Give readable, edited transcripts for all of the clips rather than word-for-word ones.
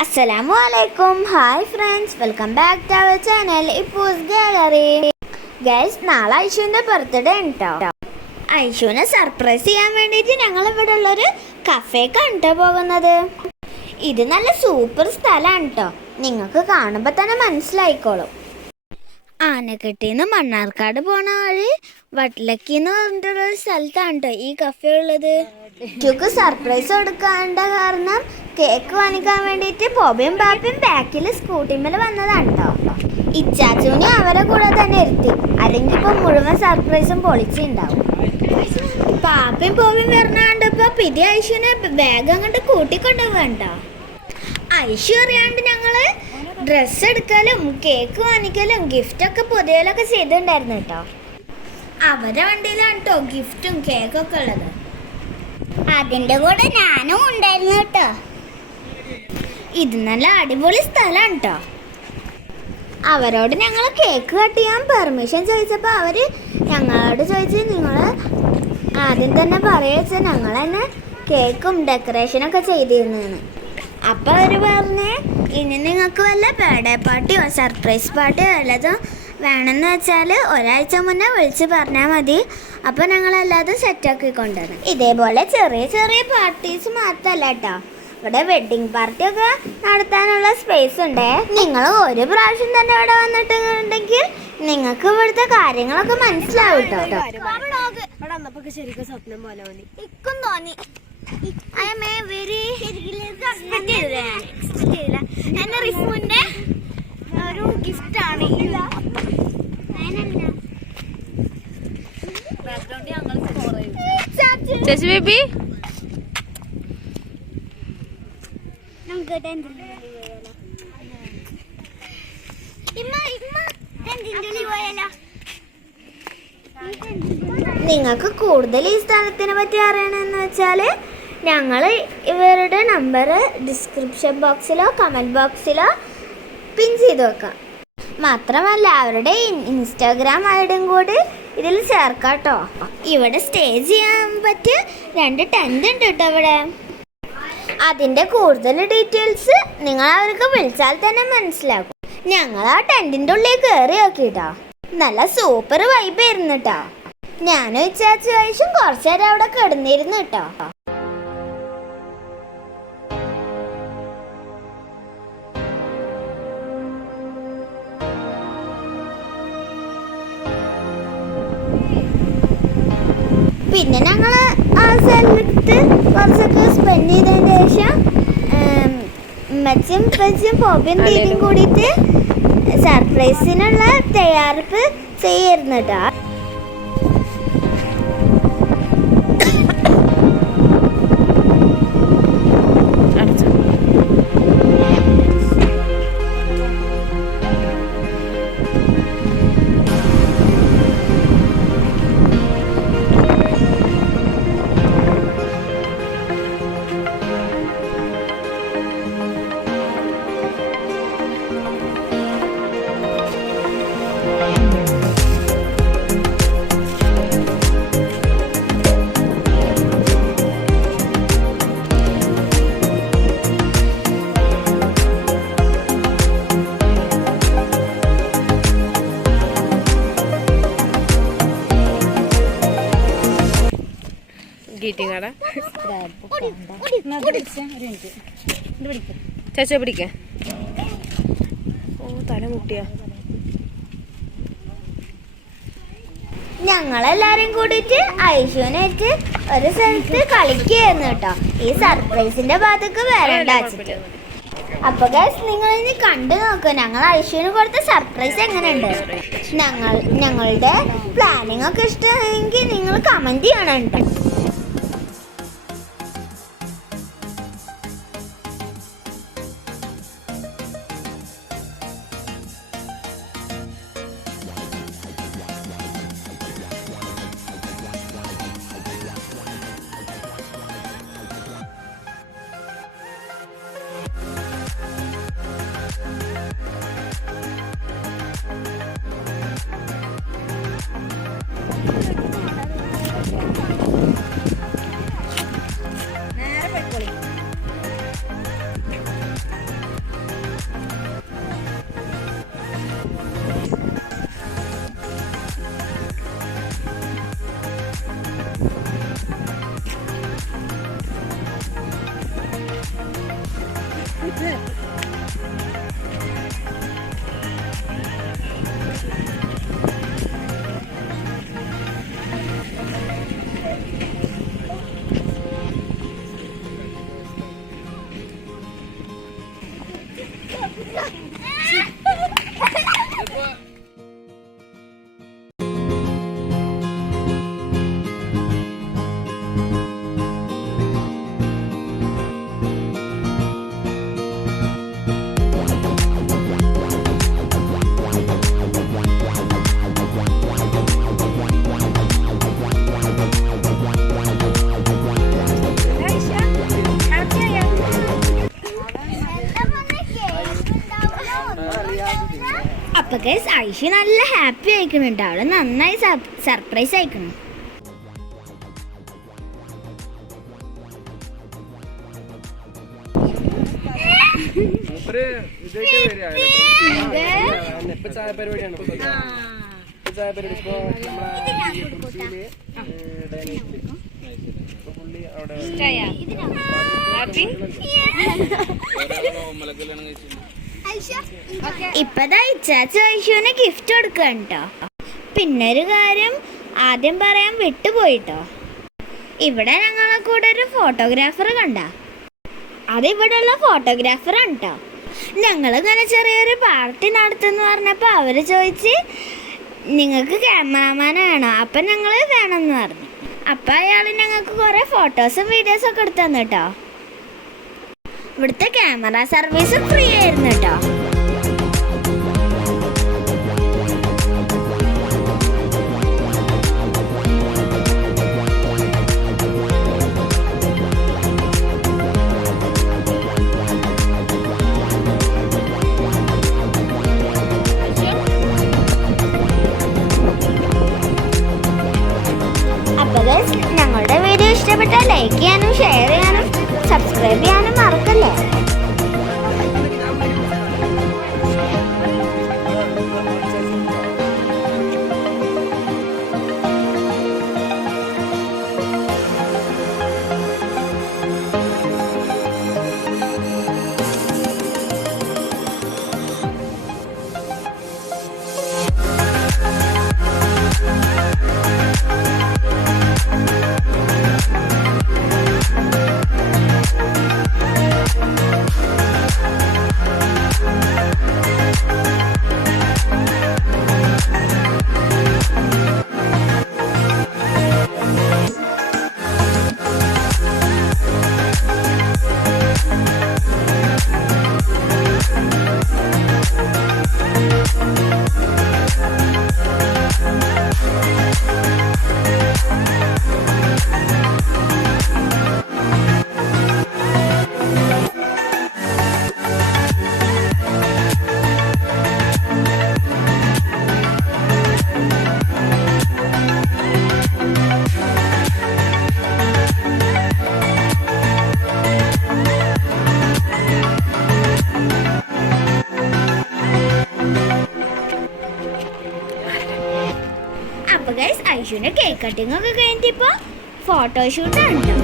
Assalamualaikum. Hi friends, welcome back to our channel Ippoo's Gallery. Guys, നാളെ ഐഷുവിൻ്റെ birthday ഉണ്ടോ. ഐഷുവിനെ surprise ചെയ്യാൻ വേണ്ടിയിട്ട് ഞങ്ങൾ ഇവിടെ ഉള്ളൊരു കഫേക്കാണ് കേട്ടോ പോകുന്നത്. ഇത് നല്ല സൂപ്പർ സ്ഥലമാണ് കേട്ടോ. നിങ്ങൾക്ക് കാണുമ്പോൾ തന്നെ മനസ്സിലായിക്കോളും. ആനക്കെട്ടിന്ന് മണ്ണാർക്കാട് പോണ വഴി വട്ടിലക്കിന്ന് പറഞ്ഞിട്ടുള്ളൊരു സ്ഥലത്താണ് കേട്ടോ ഈ കഫേ ഉള്ളത്. ഐഷുക്ക് സർപ്രൈസ് കൊടുക്കേണ്ട കാരണം കേക്ക് വാങ്ങിക്കാൻ വേണ്ടിയിട്ട് ബോബിയും ബാപ്പിയും ബാക്കിൽ സ്കൂട്ടിമ്മൽ വന്നതാണ് കേട്ടോ. ഇച്ചാച്ചൂനും അവരെ കൂടെ തന്നെ ഇരുത്തി, അല്ലെങ്കിൽ ഇപ്പോൾ മുഴുവൻ സർപ്രൈസും പൊളിച്ചുണ്ടാവും. പാപ്പയും ബോബിയും വരണാണ്ടപ്പോൾ പിതി ഐഷുവിനെ ബാഗ് അങ്ങോട്ട് കൂട്ടിക്കൊണ്ടുപോകണ്ടോ. ഐഷു അറിയാണ്ട് ഞങ്ങൾ ഡ്രസ്സ് എടുക്കലും കേക്ക് വാങ്ങിക്കലും ഗിഫ്റ്റൊക്കെ പൊതുവിലൊക്കെ ചെയ്തിട്ടുണ്ടായിരുന്നു കേട്ടോ. അവരുടെ വണ്ടിയിലാണ് കേട്ടോ ഗിഫ്റ്റും കേക്കൊക്കെ ഉള്ളത്. അതിൻ്റെ കൂടെ ഞാനും ഉണ്ടായിരുന്നു കേട്ടോ. ഇത് നല്ല അടിപൊളി സ്ഥലമാണ് കേട്ടോ. അവരോട് ഞങ്ങൾ കേക്ക് കട്ട് ചെയ്യാൻ പെർമിഷൻ ചോദിച്ചപ്പോൾ അവർ ഞങ്ങളോട് ചോദിച്ച് നിങ്ങൾ ആദ്യം തന്നെ പറയുക ഞങ്ങൾ തന്നെ കേക്കും ഡെക്കറേഷനൊക്കെ ചെയ്തിരുന്നതെന്ന്. അപ്പോൾ അവർ പറഞ്ഞ് ഇനി നിങ്ങൾക്ക് വല്ല ബർത്ത്ഡേ പാർട്ടിയോ സർപ്രൈസ് പാർട്ടിയോ വല്ലതും വേണമെന്ന് വെച്ചാൽ ഒരാഴ്ച മുന്നേ വിളിച്ച് പറഞ്ഞാൽ മതി. അപ്പോൾ ഞങ്ങളെല്ലാതും സെറ്റാക്കി കൊണ്ടുവരും. ഇതേപോലെ ചെറിയ ചെറിയ പാർട്ടീസ് മാത്രമല്ല കേട്ടോ, ഇവിടെ വെഡ്ഡിങ് പാർട്ടിയൊക്കെ നടത്താനുള്ള സ്പേസ് ഉണ്ട്. നിങ്ങൾ ഒരു പ്രാവശ്യം തന്നെ ഇവിടെ വന്നിട്ടുണ്ടെങ്കിൽ നിങ്ങൾക്ക് ഇവിടുത്തെ കാര്യങ്ങളൊക്കെ മനസ്സിലാവും കേട്ടോ. എന്നെ റിഫുവിന്റെ ഒരു ഗിഫ്റ്റാണ്. ചേച്ചി ബേബി നിങ്ങൾക്ക് കൂടുതൽ ഈ സ്ഥലത്തിനെ പറ്റി അറിയണമെന്ന് വെച്ചാൽ ഞങ്ങൾ ഇവരുടെ നമ്പർ ഡിസ്ക്രിപ്ഷൻ ബോക്സിലോ കമൻറ്റ് ബോക്സിലോ പിൻ ചെയ്ത് വെക്കാം. മാത്രമല്ല അവരുടെ ഇൻസ്റ്റാഗ്രാം ഐഡിയും കൂടി ഇതിൽ ചേർക്കാം കേട്ടോ. ഇവിടെ സ്റ്റേ ചെയ്യാൻ പറ്റിയ 2 ടെൻ്റ് ഉണ്ട് കേട്ടോ ഇവിടെ. അതിൻ്റെ കൂടുതൽ ഡീറ്റെയിൽസ് നിങ്ങൾ അവർക്ക് വിളിച്ചാൽ തന്നെ മനസ്സിലാക്കും. ഞങ്ങൾ ആ ടെൻറ്റിൻ്റെ ഉള്ളിൽ കയറി നോക്കിട്ടോ, നല്ല സൂപ്പർ വൈബായിരുന്നു കേട്ടോ. ഞാനും ഇച്ചാച്ചു കഴിച്ചും കുറച്ചു നേരം അവിടെ കിടന്നിരുന്നു കേട്ടോ. പിന്നെ ഞങ്ങൾ ആ സ്ഥലത്ത് കുറച്ചൊക്കെ സ്പെൻഡ് ചെയ്തതിന് ശേഷം ഉമ്മച്ചും ബോബിയും ദീദിയും കൂടിയിട്ട് സർപ്രൈസിനുള്ള തയ്യാറെടുപ്പ് ചെയ്യായിരുന്നു കേട്ടോ. ചേച്ചി പിടിക്ക. ഓ തല മുട്ടിയാ. ഞങ്ങളെല്ലാരും കൂടിയിട്ട് ഐഷുവിനായിട്ട് ഒരു സ്ഥലത്ത് കളിക്കുകയായിരുന്നു കേട്ടോ. ഈ സർപ്രൈസിന്റെ ഭാഗത്തേക്ക് വരണ്ടാച്ചിട്ട്. അപ്പൊ ഗൈസ് നിങ്ങൾ ഇനി കണ്ടു നോക്കുക ഞങ്ങൾ ഐഷുവിന് കൊടുത്ത സർപ്രൈസ് എങ്ങനെയുണ്ട്. ഞങ്ങളുടെ പ്ലാനിങ് ഒക്കെ ഇഷ്ടമെങ്കിൽ നിങ്ങൾ കമന്റ് ചെയ്യണം കേട്ടോ. അപ്പൊ ഗൈസ് ഐഷു നല്ല ഹാപ്പി ആയിക്കുന്നുണ്ട്. അവള് നന്നായി സർപ്രൈസ് ആയിക്കുന്നു. ഇപ്പതാ ഇച്ചാച്ച ഐഷുവിന് ഗിഫ്റ്റ് കൊടുക്കണം കേട്ടോ. പിന്നൊരു കാര്യം ആദ്യം പറയാൻ വിട്ടുപോയിട്ടോ. ഇവിടെ ഞങ്ങളെ കൂടെ ഒരു ഫോട്ടോഗ്രാഫർ കണ്ട. അതിവിടെയുള്ള ഫോട്ടോഗ്രാഫറാണ് കേട്ടോ. ഞങ്ങളിങ്ങനെ ചെറിയൊരു പാർട്ടി നടത്തുമെന്ന് പറഞ്ഞപ്പോൾ അവർ ചോദിച്ച് നിങ്ങൾക്ക് ക്യാമറാമാൻ വേണോ? അപ്പം ഞങ്ങൾ വേണമെന്ന് പറഞ്ഞു. അപ്പം അയാൾ ഞങ്ങൾക്ക് കുറേ ഫോട്ടോസും വീഡിയോസും ഒക്കെ എടുത്തു തന്നു കേട്ടോ. ഇവിടുത്തെ ക്യാമറ സർവീസ് ഫ്രീ ആയിരുന്നു കേട്ടോ. ഞങ്ങളുടെ വീഡിയോ ഇഷ്ടപ്പെട്ടാൽ ലൈക്ക് ചെയ്യാനും ഷെയർ ചെയ്യാനും സബ്സ്ക്രൈബ് ചെയ്യാനും മറക്കല്ലേ. അപ്പൊ ഗൈസ് ഐഷുവിന്റെ കേക്ക് കട്ടിംഗ് ഒക്കെ കഴിഞ്ഞിട്ട് ഇപ്പൊ ഫോട്ടോഷൂട്ടാണ് കേട്ടോ.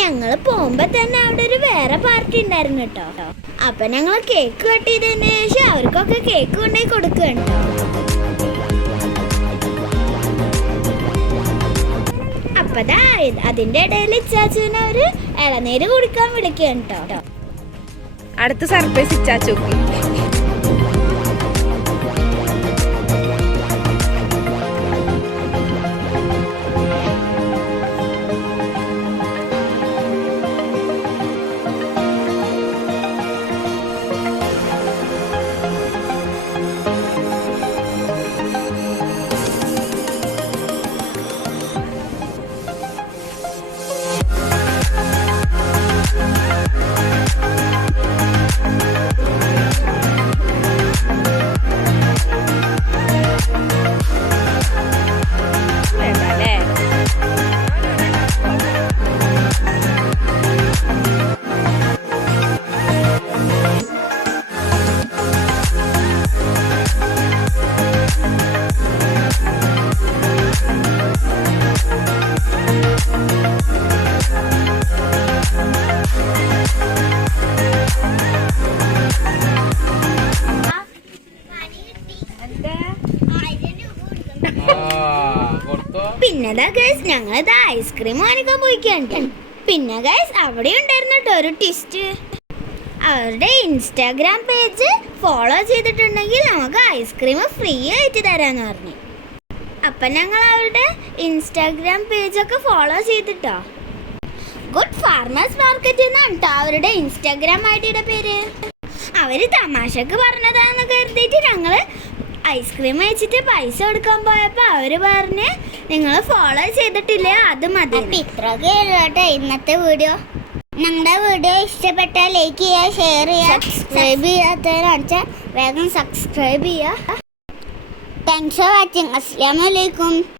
ഞങ്ങൾ പോകുമ്പോ തന്നെ അവിടെ ഒരു വേറെ പാർട്ടി ഉണ്ടായിരുന്നു കേട്ടോ. അപ്പൊ ഞങ്ങൾ കേക്ക് കട്ട് ചെയ്തതിന് ശേഷം അവർക്കൊക്കെ കേക്ക് കൊണ്ടുപോയി കൊടുക്കുകയാണ് കേട്ടോ. അപ്പതാ അതിന്റെ ഇടയിൽ ഇച്ചാച്ചുവിനെ ഒരു ഇളനീര് കുടിക്കാൻ വിളിക്കുകയാണ് കേട്ടോ. അടുത്ത സർപ്രൈസ് ഇച്ചാച്ചു. പിന്നെ ഗൈസ് ഞങ്ങളിത് ഐസ്ക്രീം വാങ്ങിക്കാൻ പോയിക്കാണ്ട്. പിന്നെ ഗൈസ് അവിടെ ഉണ്ടായിരുന്നു കേട്ടോ ഒരു ട്വിസ്റ്റ്. അവരുടെ ഇൻസ്റ്റാഗ്രാം പേജ് ഫോളോ ചെയ്തിട്ടുണ്ടെങ്കിൽ നമുക്ക് ഐസ്ക്രീം ഫ്രീ ആയിട്ട് തരാന്ന് പറഞ്ഞു. അപ്പം ഞങ്ങൾ അവരുടെ ഇൻസ്റ്റാഗ്രാം പേജൊക്കെ ഫോളോ ചെയ്തിട്ടോ. ഗുഡ് ഫാർമേഴ്സ് മാർക്കറ്റ് എന്നാണ് കേട്ടോ അവരുടെ ഇൻസ്റ്റാഗ്രാം ഐഡിയുടെ പേര്. അവർ തമാശക്ക് പറഞ്ഞതാന്ന് കരുതിയിട്ട് ഞങ്ങൾ ഐസ്ക്രീം കഴിച്ചിട്ട് പൈസ കൊടുക്കാൻ പോയപ്പോൾ അവർ പറഞ്ഞ് നിങ്ങൾ ഫോളോ ചെയ്തിട്ടില്ലേ അത് മതി. അപ്പം ഇത്രയൊക്കെ കേട്ടോ ഇന്നത്തെ വീഡിയോ. ഞങ്ങളുടെ വീഡിയോ ഇഷ്ടപ്പെട്ടാൽ ലൈക്ക് ചെയ്യുക, ഷെയർ ചെയ്യുക, സബ്സ്ക്രൈബ് ചെയ്യാത്തവരാണെന്ന് വെച്ചാൽ വേഗം സബ്സ്ക്രൈബ് ചെയ്യുക. Thanks for watching. അസ്സലാമു അലൈക്കും.